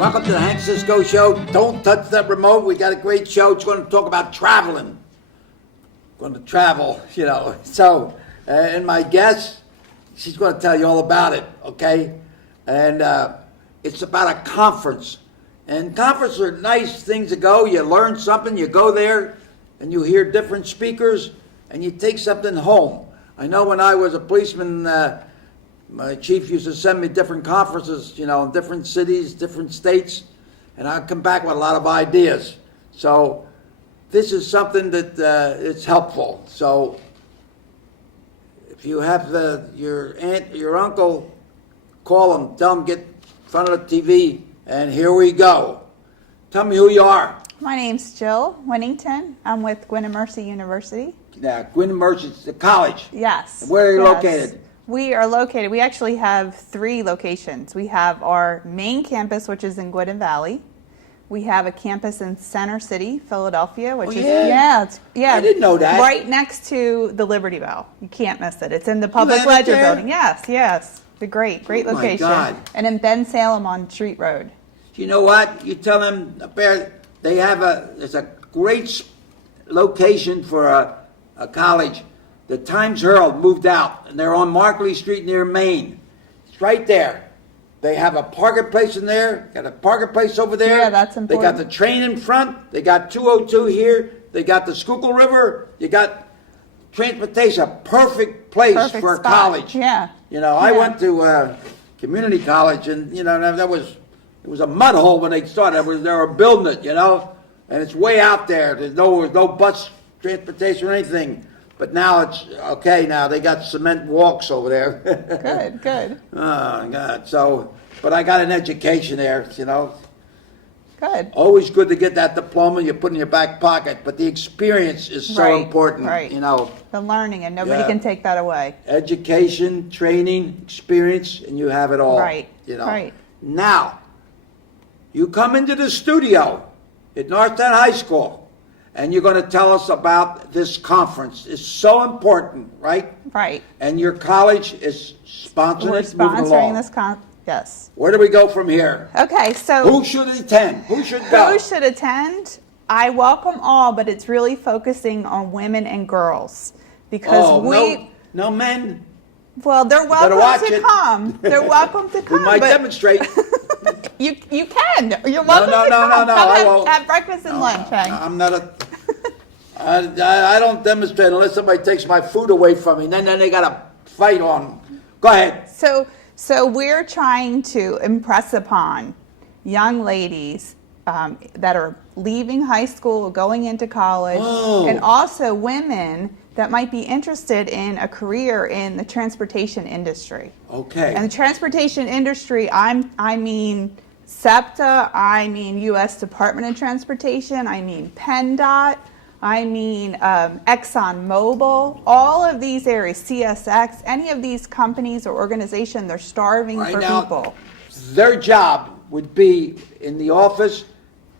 Welcome to the Hank Cisco Show. Don't touch that remote. We got a great show. It's going to talk about traveling. Going to travel, you know. So, and my guest, she's going to tell you all about it, okay? And it's about a conference. And conferences are nice things to go. You learn something, you go there, and you hear different speakers, and you take something home. I know when I was a policeman, my chief used to send me different conferences, you know, in different cities, different states, and I'd come back with a lot of ideas. So this is something that it's helpful. So if you have your aunt, your uncle, call them, tell them get in front of the TV, and here we go. Tell me who you are. My name's Jill Winnington. I'm with Gwynn and Mercy University. Yeah, Gwynn and Mercy, the college. Yes. Where are you yes. located? We are located, we actually have 3 locations. We have our main campus, which is in Glidden Valley. We have a campus in Center City, Philadelphia, which is, yeah. I didn't know that. Right next to the Liberty Bell. You can't miss it. It's in the Public Ledger building. Yes. The great Oh, my location. God. And in Ben Salem on Street Road. You know what? You tell them up there, there's a great location for a college. The Times Herald moved out, and they're on Markley Street near Maine. It's right there. They have a parking place in there, got a parking place over there. Yeah, that's important. They got the train in front. They got 202 here. They got the Schuylkill River. You got transportation. A perfect place for a spot. college. Yeah. You know, I went to community college, and you know it was a mud hole when they started. They were building it, you know, and it's way out there. There's no bus transportation or anything. But now it's okay. Now they got cement walks over there. Good. Oh God! So, but I got an education there. You know, Good. always good to get that diploma you put in your back pocket. But the experience is so important. Right. You know, The learning, and nobody can take that away. education, training, experience, and you have it all. Right. You know. Right. Now, you come into the studio at Northtown High School. And you're going to tell us about this conference. It's so important, right? Right. And your college is sponsoring We're it, moving along. sponsoring this yes. Where do we go from here? Okay, so Who should attend? Who should go? who should attend? I welcome all, but it's really focusing on women and girls because no men. well, they're watch welcome to it. come. They're welcome to come. We might but demonstrate. you can. You're welcome No, to come. I Come won't. have breakfast and lunch, Hank. I'm not a. I don't demonstrate unless somebody takes my food away from me. Then they got to fight on. Go ahead. So we're trying to impress upon young ladies that are leaving high school, going into college, and also women that might be interested in a career in the transportation industry. Okay. And the transportation industry, I mean SEPTA, I mean U.S. Department of Transportation, I mean PennDOT, I mean ExxonMobil, all of these areas, CSX, any of these companies or organizations, they're starving Right for now, people. Their job would be in the office,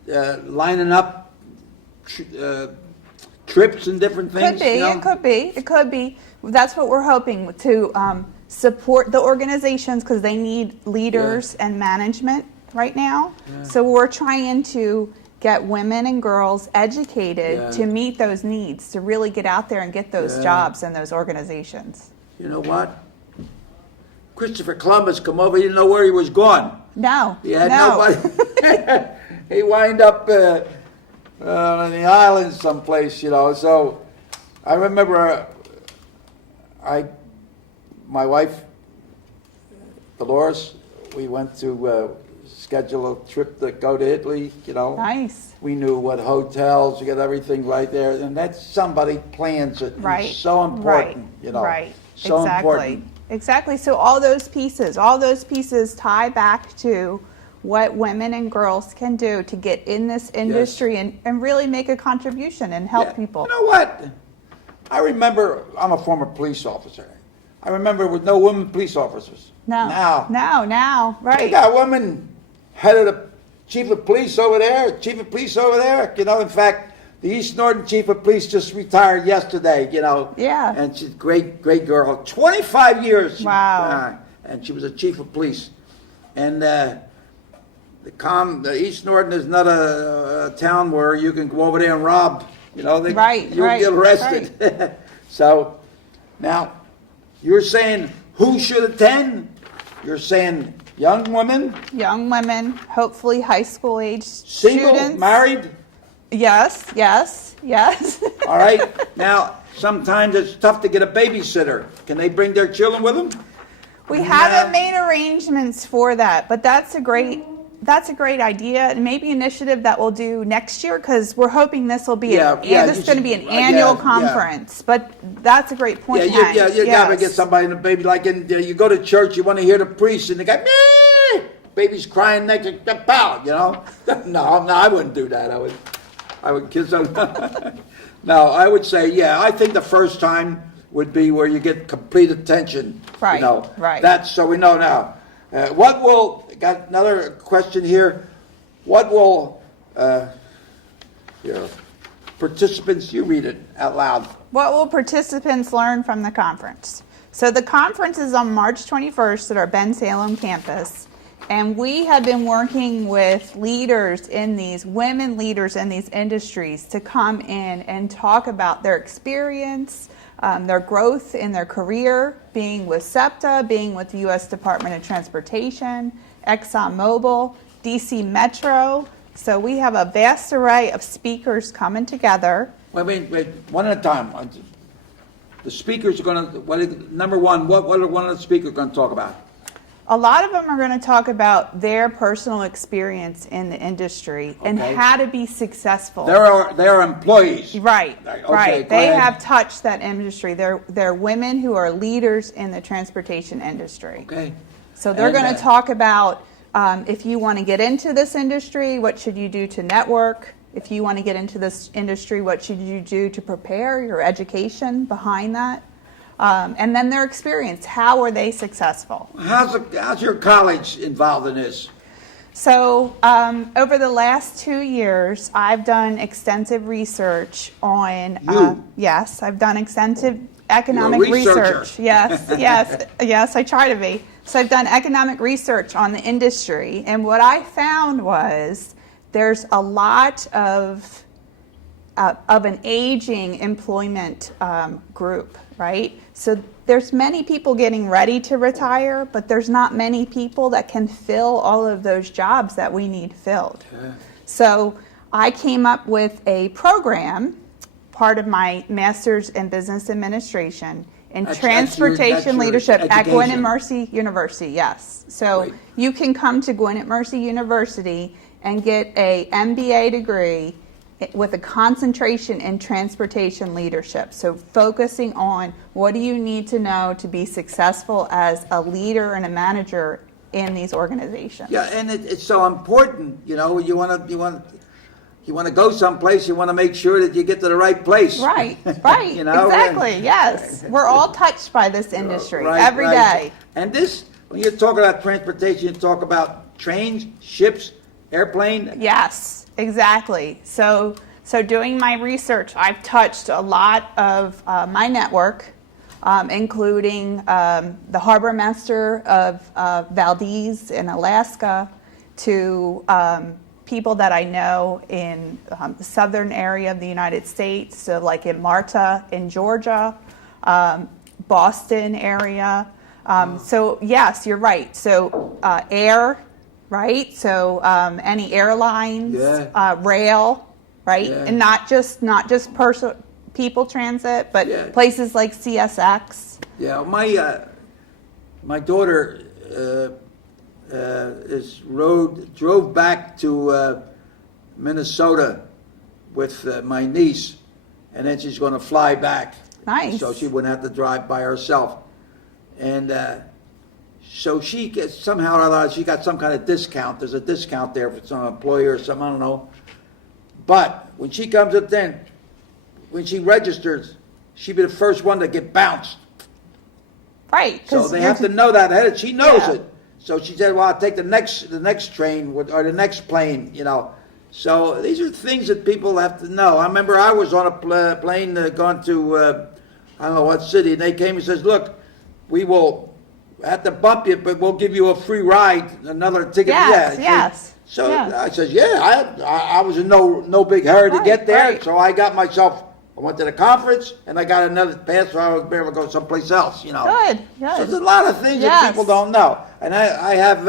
lining up trips and different things. Could be, you know? it could be. That's what we're hoping to support the organizations because they need leaders and management right now. Yeah. So we're trying to get women and girls educated to meet those needs, to really get out there and get those jobs in those organizations. You know what? Christopher Columbus come over, he didn't know where he was going. No, He had nobody. He wind up on the island someplace, you know. So I remember my wife, Dolores, we went to schedule a trip to go to Italy, you know. Nice. We knew what hotels, we got everything right there. And that's somebody plans it. Right. It's so important, you know. Right. So exactly. important. Exactly. So all those pieces tie back to what women and girls can do to get in this industry and really make a contribution and help people. You know what? I remember, I'm a former police officer. I remember with no women police officers. Now, right. They got women head of the chief of police over there, you know. In fact, the East Norton chief of police just retired yesterday, you know. Yeah. And she's a great girl. 25 years. Wow. And she was a chief of police. And the East Norton is not a town where you can go over there and rob. You know, you'll get arrested. Right. So now you're saying who should attend? You're saying young women, hopefully high school age single, students. married. Yes. All right. Now sometimes it's tough to get a babysitter. Can they bring their children with them? We haven't made arrangements for that, but that's a great idea, and maybe initiative that we'll do next year, because we're hoping this will be this is going to be an annual conference. But that's a great point. You gotta get somebody in the baby, like you go to church, you want to hear the priest, and the guy, baby's crying next to the pow, you know. No, I wouldn't do that. I would kiss them. No, I would say, I think the first time would be where you get complete attention. Right. You know, right. That's so we know now. Got another question here. What will participants, you read it out loud. What will participants learn from the conference? So the conference is on March 21st at our Ben Salem campus. And we have been working with women leaders in these industries to come in and talk about their experience, their growth in their career, being with SEPTA, being with the U.S. Department of Transportation, ExxonMobil, DC Metro. So we have a vast array of speakers coming together. Wait, one at a time. The speakers are going to, number one, what are one of the speakers going to talk about? A lot of them are going to talk about their personal experience in the industry and how to be successful. They are employees. Right. Okay, they have touched that industry. They're women who are leaders in the transportation industry. Okay. So they're going to talk about if you want to get into this industry, what should you do to network? If you want to get into this industry, what should you do to prepare your education behind that? And then their experience. How were they successful? How's your college involved in this? So over the last 2 years, I've done extensive research on. Yes, I've done extensive economic research. Yes, I try to be. So I've done economic research on the industry, and what I found was there's a lot of an aging employment group, right? So there's many people getting ready to retire, but there's not many people that can fill all of those jobs that we need filled. Yeah. So I came up with a program, part of my master's in business administration, in transportation leadership at Gwinnett Mercy University, yes. So you can come to Gwinnett Mercy University and get a MBA degree with a concentration in transportation leadership. So focusing on what do you need to know to be successful as a leader and a manager in these organizations. Yeah, and it's so important. You know, you want to go someplace, you want to make sure that you get to the right place. Right. You know? Exactly, yes. We're all touched by this industry every day. And this, when you're talking about transportation, you talk about trains, ships, airplane. Yes, exactly. So doing my research, I've touched a lot of my network, including the harbor master of Valdez in Alaska, to people that I know in the southern area of the United States, so like in Marta in Georgia, Boston area. So yes, you're right. So air, right? So any airlines, rail, right? Yeah. And not just people transit, but places like CSX. Yeah, my daughter drove back to Minnesota with my niece, and then she's going to fly back. Nice. So she wouldn't have to drive by herself, and so she gets somehow or other she got some kind of discount. There's a discount there for some employer or something, I don't know. But when she comes up, then when she registers, she'd be the first one to get bounced. Right. So they have to know that ahead. She knows it. So she said, "Well, I'll take the next train or the next plane." You know. So these are things that people have to know. I remember I was on a plane going to I don't know what city, and they came and says, "Look, we will have to bump you, but we'll give you a free ride, another ticket." Yes. So Yeah. I says, yeah, I was in no big hurry to Right, get there, right. so I got myself. I went to the conference, and I got another pass, so I was able to go someplace else. Good, So good. there's a lot of things that Yes. people don't know. And I have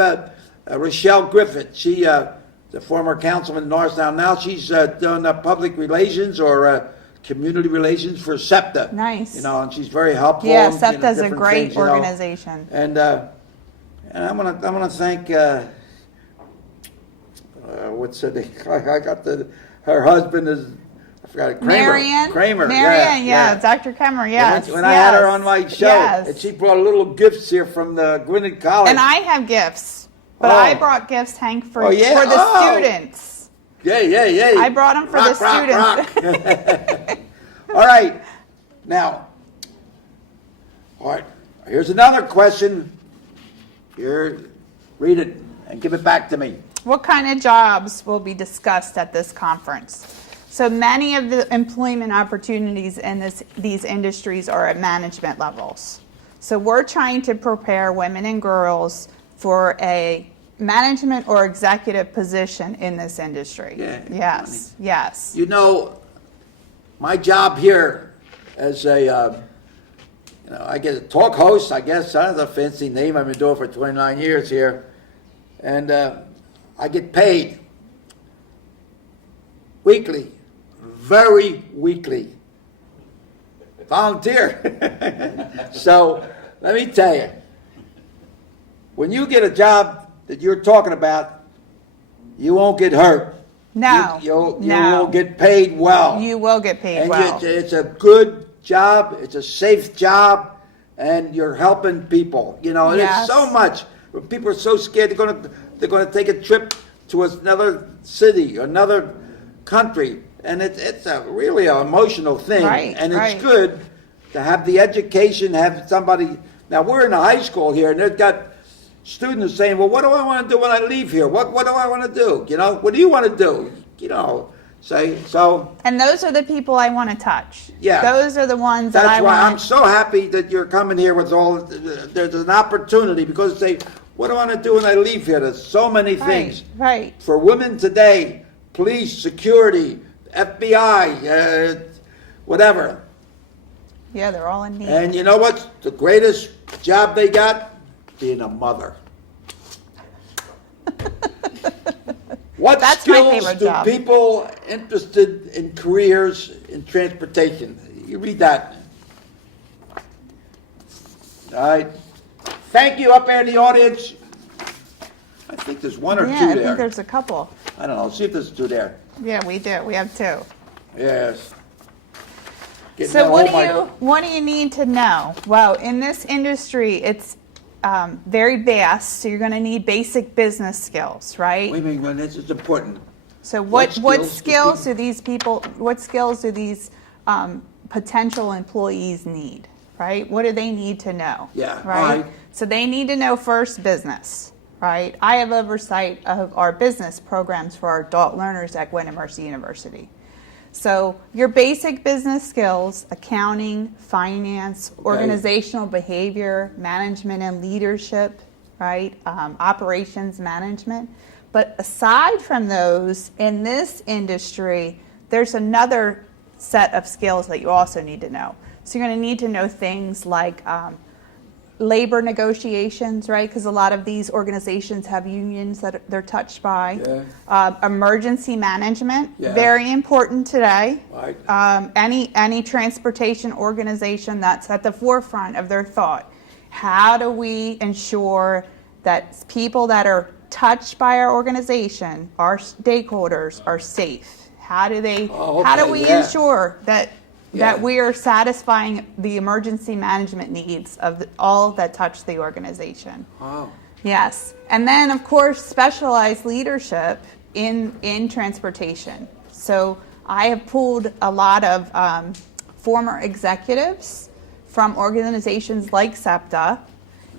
Rochelle Griffith. She, the former councilman in Norristown. Now she's doing public relations or community relations for SEPTA. Nice. And she's very helpful. Yeah, and, SEPTA is a different great things, organization. And I'm gonna thank. What's her name? I got her husband is. I forgot it. Kramer. Marian, yeah. Dr. Kramer, yes. When I had her on my show, yes. and she brought little gifts here from the Gwinnett College. And I have gifts, but Oh. I brought gifts, Hank, for Oh, yeah? the Oh. students. Yeah. I brought them for the students. Rock. All right. Now, all right. Here's another question. Here, read it and give it back to me. What kind of jobs will be discussed at this conference? So many of the employment opportunities in these industries are at management levels. So we're trying to prepare women and girls for a management or executive position in this industry. Yeah, Yes, yes. My job here as a, I guess a talk host, I guess, that's a fancy name. I've been doing it for 29 years here. And I get paid weekly, very weekly. Volunteer. So let me tell you, when you get a job that you're talking about, you won't get hurt. No, You no. will get paid well. You will get paid And well. it's a good job, it's a safe job, and you're helping people. Yes. There's so much. People are so scared they're gonna take a trip to another city, another country, and it's a really an emotional thing. Right, and it's right. good to have the education, have somebody. Now we're in a high school here, and they've got students saying, "Well, what do I want to do when I leave here? What do I want to do? What do you want to do?" So. And those are the people I want to touch. Yeah. Those are the ones that I That's why want. I'm so happy that you're coming here with there's an opportunity because they say, what do I want to do when I leave here? There's so many things. Right. For women today, police, security, FBI, whatever. Yeah, they're all in need. And you know what's the greatest job they got? Being a mother. What That's my skills favorite do job. people interested in careers in transportation? You read that. All right. Thank you up there in the audience. I think there's one or Yeah, two I there. think there's a couple. I don't know. See if there's two there. Yeah, we do. We have two. Yes. Getting So to what do you need to know? Well, in this industry, it's very vast, so you're going to need basic business skills, right? Wait a minute, this is important. So What what skills skills do these people, what skills do these potential employees need, right? What do they need to know? Yeah, all Right? right. So they need to know first business, right? I have oversight of our business programs for our adult learners at Gwinnett Mercy University. So your basic business skills, accounting, finance, organizational behavior, management and leadership, right? Operations management. But aside from those, in this industry, there's another set of skills that you also need to know. So you're going to need to know things like labor negotiations, right? Because a lot of these organizations have unions that they're touched by. Yeah. Emergency management, Yeah. very important today. Right. Any transportation organization that's at the forefront of their thought. How do we ensure that people that are touched by our organization, our stakeholders, are safe? How do they? Oh, How do okay, we yeah. ensure that Yeah. we are satisfying the emergency management needs of all that touch the organization? Oh. Yes. And then, of course, specialized leadership in transportation. So I have pulled a lot of former executives from organizations like SEPTA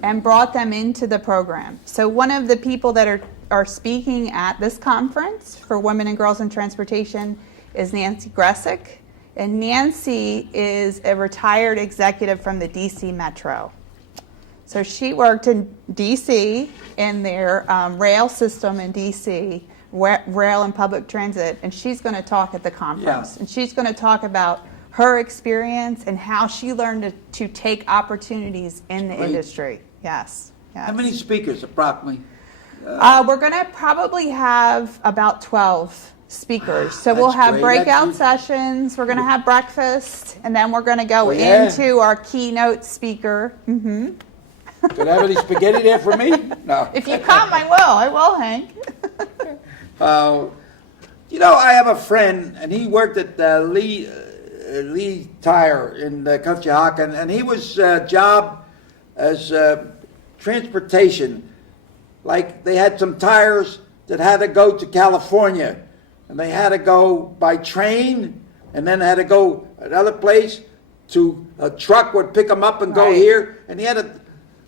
and brought them into the program. So one of the people that are speaking at this conference for Women and Girls in Transportation is Nancy Gressick. And Nancy is a retired executive from the DC Metro. So she worked in DC in their rail system in DC rail and public transit, and she's going to talk at the conference. Yeah. And she's going to talk about her experience and how she learned to take opportunities in the Great. industry. Yes. Yes. How many speakers approximately? We're going to probably have about 12 speakers. So we'll That's have great. breakout That's- sessions. We're going to have breakfast, and then we're going to go Oh, yeah. into our keynote speaker. Could I have any spaghetti there for me? No. If you come, I will. I will, Hank. You know, I have a friend, and he worked at Lee Tire in Conshohocken, and he was job as transportation. Like they had some tires that had to go to California, and they had to go by train, and then they had to go another place to a truck would pick them up and go Right. here, and he had a,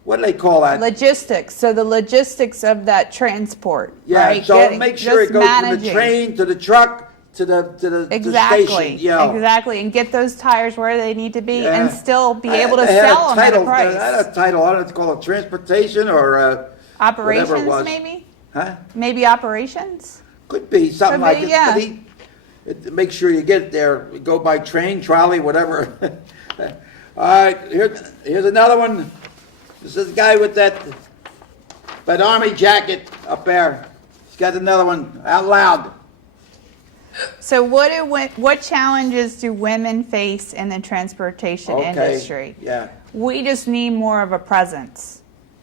what do they call that? Logistics. So the logistics of that transport. Yeah, right? so make sure just it goes from the managing. train to the truck to the Exactly. station. You know. Exactly. And get those tires where they need to be Yeah. and still be able to They had a sell them at a title- price. They had a title. I don't know if it's called transportation or whatever Operations, it was. maybe? Huh? Maybe operations? Could be something Could like be, it. yeah. But make sure you get there. Go by train, trolley, whatever. All right, here's another one. This is the guy with that army jacket up there. He's got another one out loud. So what challenges do women face in the transportation industry? Yeah. We just need more of a presence.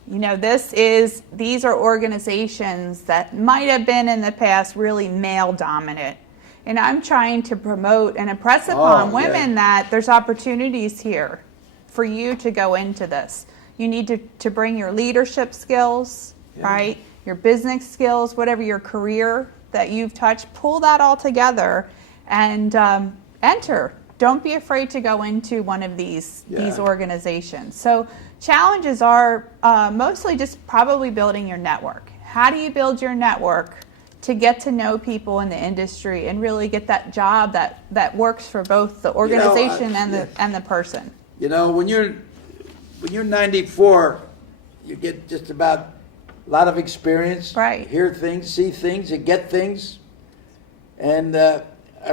You know, these are organizations that might have been in the past really male dominant. And I'm trying to promote and impress upon yeah. women that there's opportunities here for you to go into this. You need to bring your leadership skills, right? Your business skills, whatever your career that you've touched, pull that all together and enter. Don't be afraid to go into one of these organizations. So challenges are mostly just probably building your network. How do you build your network to get to know people in the industry and really get that job that works for both the organization and the person? You know, when you're 94, you get just about a lot of experience. Right. Hear things, see things, and get things. And I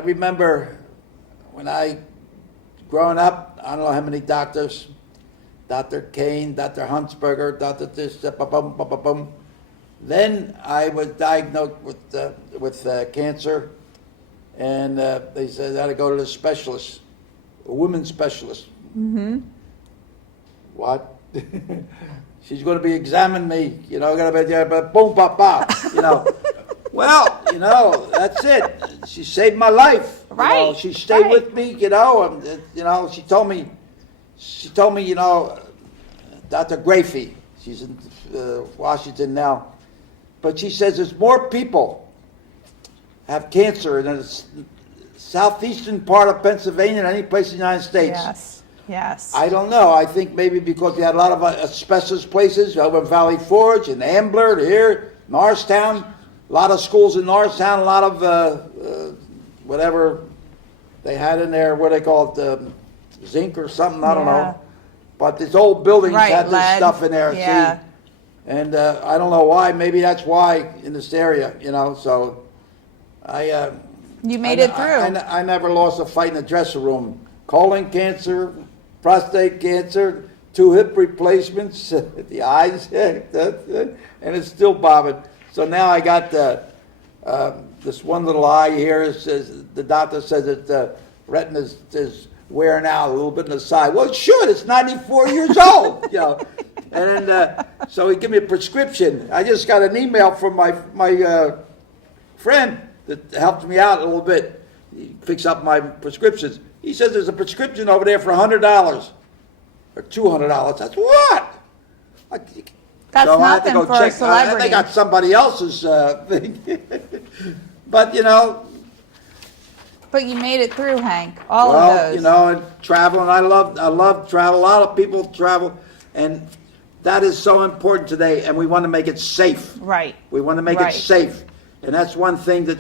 remember when growing up, I don't know how many doctors, Dr. Kane, Dr. Huntsberger, Dr. this, bum, bum, bum, bum. Then I was diagnosed with cancer, and they said I had to go to the specialist, a women's specialist. Mm-hmm. What? She's going to be examining me, you know, gonna be there, but boom, pop, pop, you know. Well, you know, that's it. She saved my life. Right. You know, she stayed right. with me, you know, and she told me, you know, Dr. Grafey, she's in Washington now, but she says there's more people have cancer in the southeastern part of Pennsylvania than any place in the United States. Yes. Yes. I don't know. I think maybe because we had a lot of asbestos places over in Valley Forge and Ambler here, Norristown, a lot of schools in Norristown, a lot of whatever they had in there, what they call it, zinc or something, I don't know. But these old buildings had this lead. stuff in there, Yeah. see? And I don't know why. Maybe that's why in this area, you know. So You made it through. I never lost a fight in the dressing room. Colon cancer, prostate cancer, 2 hip replacements, the eyes, and it's still bobbing. So now I got this one little eye here. Says the doctor says that the retina is wearing out a little bit on the side. Well, it should. It's 94 years old, you know. And so he gave me a prescription. I just got an email from my friend that helped me out a little bit. He picks up my prescriptions. He says there's a prescription over there for $100 or $200. That's what? That's so I have to nothing go for a check. celebrity. They got somebody else's thing. But you know. But you made it through, Hank. All Well, of those. you know, and traveling. I love travel. A lot of people travel, and that is so important today. And we want to make it safe. Right. We want to make Right. it safe, and that's one thing that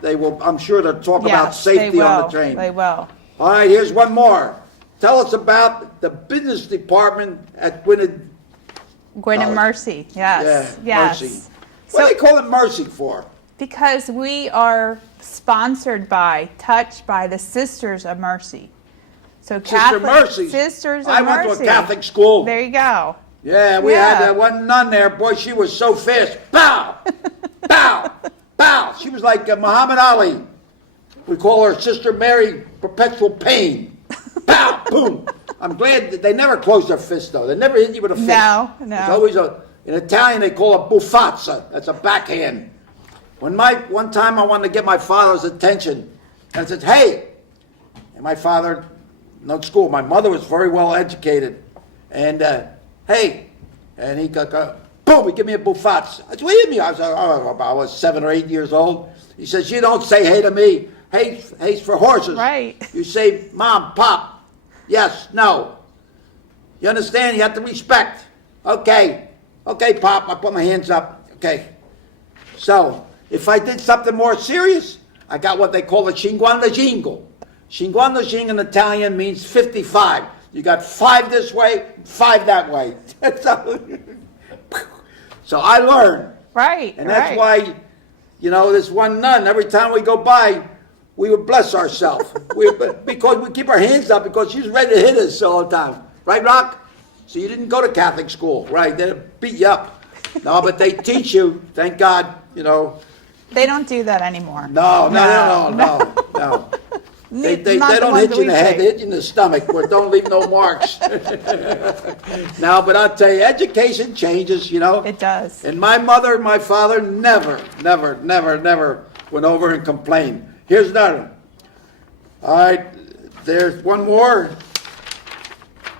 they will. I'm sure they'll talk about Yes, safety they on the will. train. They will. All right, here's one more. Tell us about the business department at Gwynedd Mercy. Yes. Yeah, Yes. Mercy. What do they call it Mercy for? Because we are sponsored by, touched by the Sisters of Mercy. So Sister Mercy. Sisters of I Mercy. went to a Catholic school. There you go. Yeah, we had that one nun there. Boy, she was so fast. Pow! Pow! Pow! She was like Muhammad Ali. We call her Sister Mary Perpetual Pain. Pow! Boom! I'm glad that they never closed their fist, though. They never hit you with a fist. No. It's always in Italian, they call it buffazza. That's a backhand. One time I wanted to get my father's attention, and I said, hey! And my father, not school, my mother was very well educated. And, hey! And he got, boom, he gave me a buffazza. I said, what do you mean? I was 7 or 8 years old. He says, you don't say hey to me. Hey's for horses. Right. You say mom, pop, yes, no. You understand? You have to respect. Okay. Okay, pop, I put my hands up. Okay. So, if I did something more serious, I got what they call a cinquanta jingle. Cinquanta jingle in Italian means 55. You got 5 this way, 5 that way. So I learned. Right. And that's why, this one nun, every time we go by, we would bless ourselves. Because we keep our hands up because she's ready to hit us all the time. Right, Rock? So you didn't go to Catholic school, right? They beat you up. No, but they teach you, thank God, They don't do that anymore. No. They don't hit you in the head, they hit you in the stomach, but don't leave no marks. No, but I'll tell you, education changes, It does. And my mother and my father never went over and complained. Here's another one. All right, there's one more.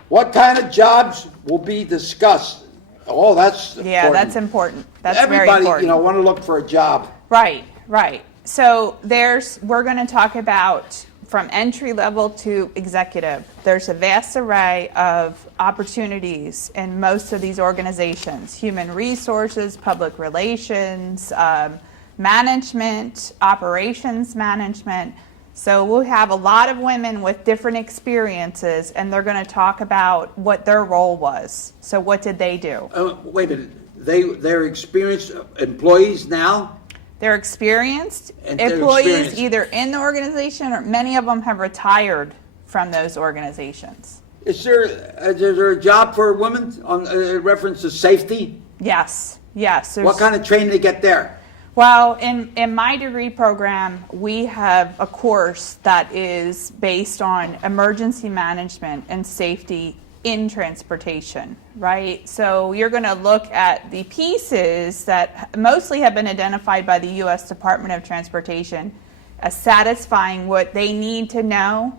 What kind of jobs will be discussed? Oh, that's important. Yeah, that's important. That's Everybody, very important. want to look for a job. Right. So we're going to talk about from entry level to executive. There's a vast array of opportunities in most of these organizations: human resources, public relations, management, operations management. So we'll have a lot of women with different experiences, and they're going to talk about what their role was. So what did they do? Wait a minute. They're experienced employees now? They're experienced And they're employees experienced. either in the organization, or many of them have retired from those organizations. Is there a job for women on reference to safety? Yes. What kind of training they get there? Well, in my degree program, we have a course that is based on emergency management and safety in transportation, right? So you're going to look at the pieces that mostly have been identified by the U.S. Department of Transportation as satisfying what they need to know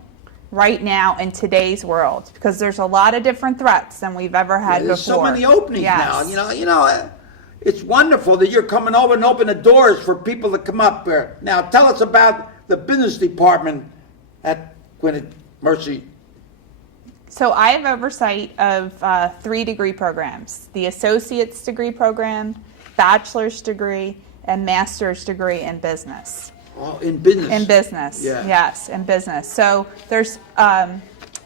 right now in today's world, because there's a lot of different threats than we've ever had There's before. so many openings Yes. now. It's wonderful that you're coming over and open the doors for people to come up there. Now, tell us about the business department at Gwinnett Mercy. So I have oversight of 3 degree programs: the associate's degree program, bachelor's degree, and master's degree in business. Oh, in business. In business, Yeah. yes, in business. So there's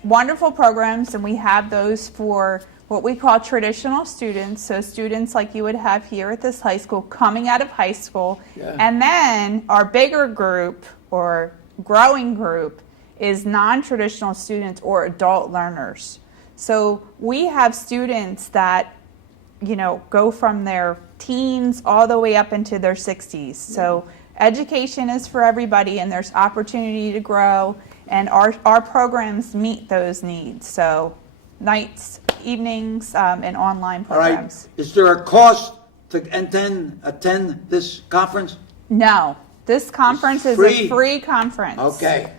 wonderful programs, and we have those for what we call traditional students, so students like you would have here at this high school coming out of high school. Yeah. And then our bigger group or growing group is non-traditional students or adult learners. So we have students that, go from their teens all the way up into their 60s. So education is for everybody, and there's opportunity to grow, and our programs meet those needs. So nights, evenings, and online All right. programs. Is there a cost to attend this conference? No, this conference is free. a free conference. Okay.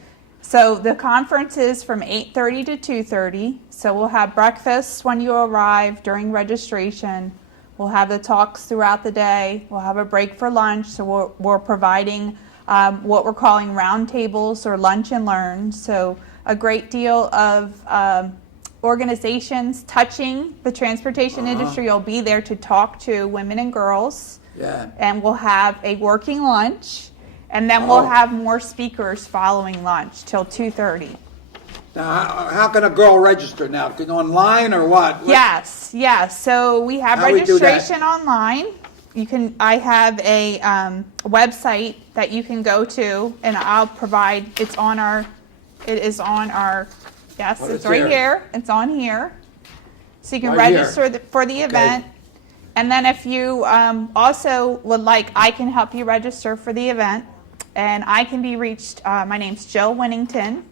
So the conference is from 8:30 to 2:30. So we'll have breakfast when you arrive during registration. We'll have the talks throughout the day. We'll have a break for lunch. So we're providing what we're calling roundtables or lunch and learn. So a great deal of organizations touching the transportation industry will be there to talk to women and girls. Yeah. And we'll have a working lunch. And then we'll have more speakers following lunch till 2:30. Now, how can a girl register now? Can online or what? Yes. So we have How we do that? registration online. I have a website that you can go to, and I'll provide, it is on our, yes, Oh, it's it's right here. here. It's on here. So you can Right register here. for the event. And then if you also would like, I can help you register for the event. And I can be reached, my name's Jill Winnington.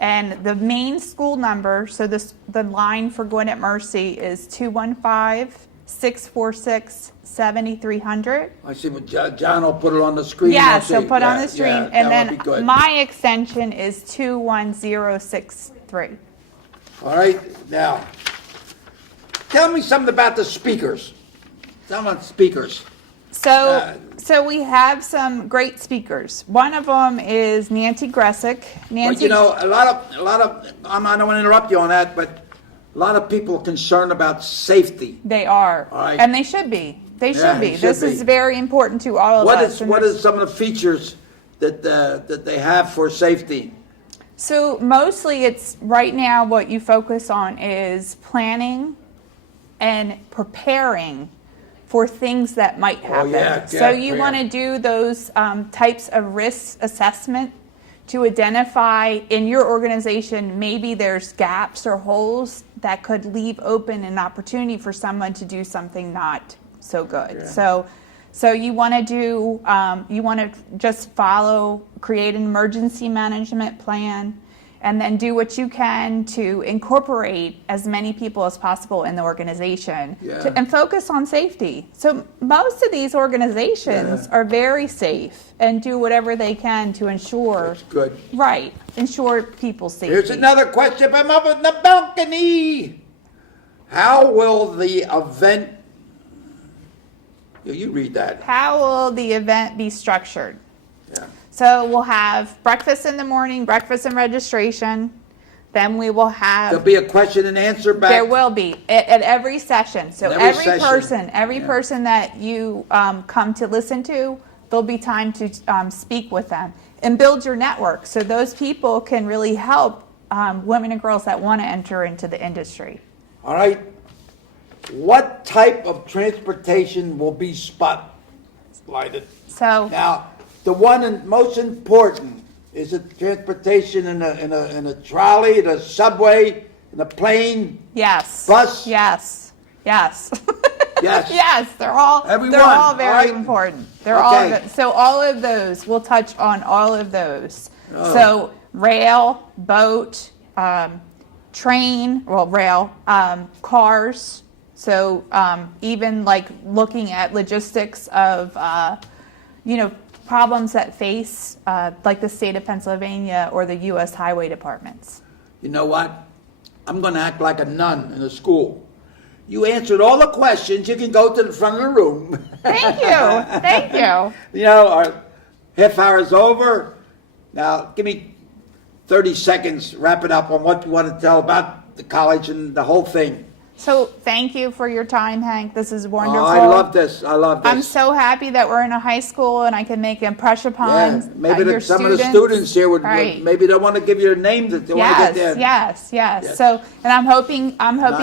And the main school number, so the line for Gwinnett Mercy is 215-646-7300. I see what John will put it on the screen. Yeah, I'll so see. put on Yeah, the screen. yeah, And that would be then good. my extension is 21063. All right, now, tell me something about the speakers. Tell me about speakers. So we have some great speakers. One of them is Nancy Gressick. But you know, a lot of, I don't want to interrupt you on that, but a lot of people are concerned about safety. They are, All right. and they should be. They Yeah, should be. they should This be. is very important to all of us. What is some of the features that they have for safety? So mostly it's right now what you focus on is planning and preparing for things that might happen. So you want to do those types of risk assessment to identify in your organization maybe there's gaps or holes that could leave open an opportunity for someone to do something not so good. So you want to do, you want to just create an emergency management plan, and then do what you can to incorporate as many people as possible in the organization and focus on safety. So most of these organizations are very safe and do whatever they can to ensure. That's good. Right, ensure people's safety. Here's another question. I'm up on the balcony. How will the event, you read that. How will the event be structured? Yeah. So we'll have breakfast in the morning, breakfast and registration. Then we will have. There'll be a question and answer back. There will be at every session. So Every every session. person that you come to listen to, there'll be time to speak with them and build your network. So those people can really help women and girls that want to enter into the industry. All right. What type of transportation will be spotlighted? So Now, the one and most important is it transportation in a trolley, in a subway, in a plane, yes, bus? yes. Yes. Yes, they're all Every they're one, all very all right? important. They're Okay. all so all of those we'll touch on all of those. Oh. So rail, boat, train, rail, cars. So even like looking at logistics of problems that face like the state of Pennsylvania or the U.S. Highway Departments. You know what? I'm going to act like a nun in a school. You answered all the questions. You can go to the front of the room. Thank you. Thank you. You know, our half hour is over. Now, give me 30 seconds, wrap it up on what you want to tell about the college and the whole thing. So thank you for your time, Hank. This is Oh, wonderful. I love this. I love this. I'm so happy that we're in a high school and I can make an impression upon maybe your some students. of the students here would Right. maybe they want to give you a name that they want to get there. Yes. Yes. So, and I'm hoping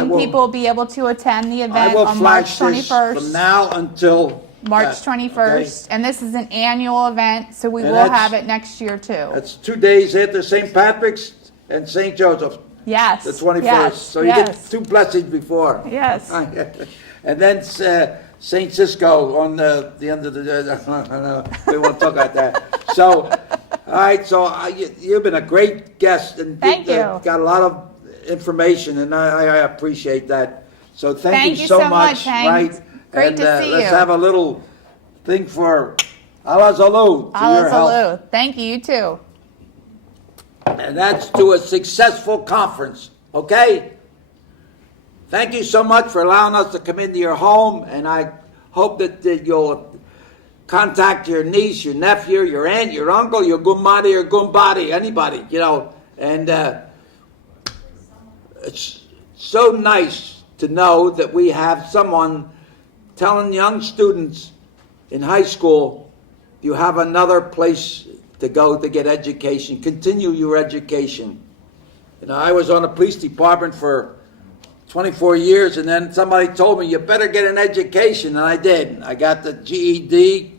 will- people will be able to attend the I event will on March flash this 21st. from now until March that, 21st, and this is an annual event, so we And will that's- have it next year too. Okay? That's 2 days after St. Patrick's and St. Joseph's, Yes. the 21st. Yes. So you get 2 blessings before. Yes. And then St. Cisco on the end of the we won't talk about that. So, all right, so you've been a great guest and Thank you. got a lot of information, and I appreciate that. So Thank you so much, Hank. right? Great and, to see let's you. have a little thing for Allah Zalou to your health. Hello. Thank you, you too. And that's to a successful conference, okay? Thank you so much for allowing us to come into your home, and I hope that you'll contact your niece, your nephew, your aunt, your uncle, your gumbadi or gumbadi, anybody, and it's so nice to know that we have someone telling young students in high school, you have another place to go to get education. Continue your education. I was on the police department for 24 years, and then somebody told me, you better get an education, and I did. I got the GED,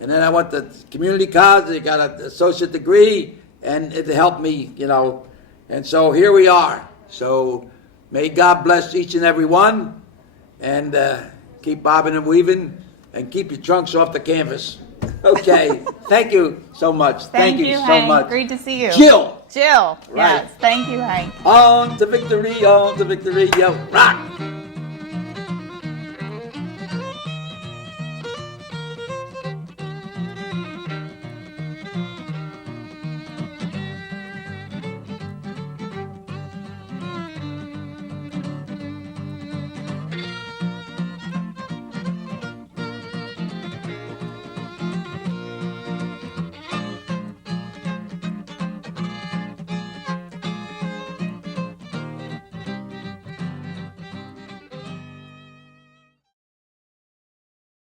and then I went to community college, I got an associate degree, and it helped me, you know. And so here we are. So may God bless each and every one, and keep bobbing and weaving, and keep your trunks off the canvas. Okay. Thank you so much. Thank you, so Hank. much. Great to see you. Jill. Jill. Right. Yes. Thank you, Hank. On to victory, yo, rock.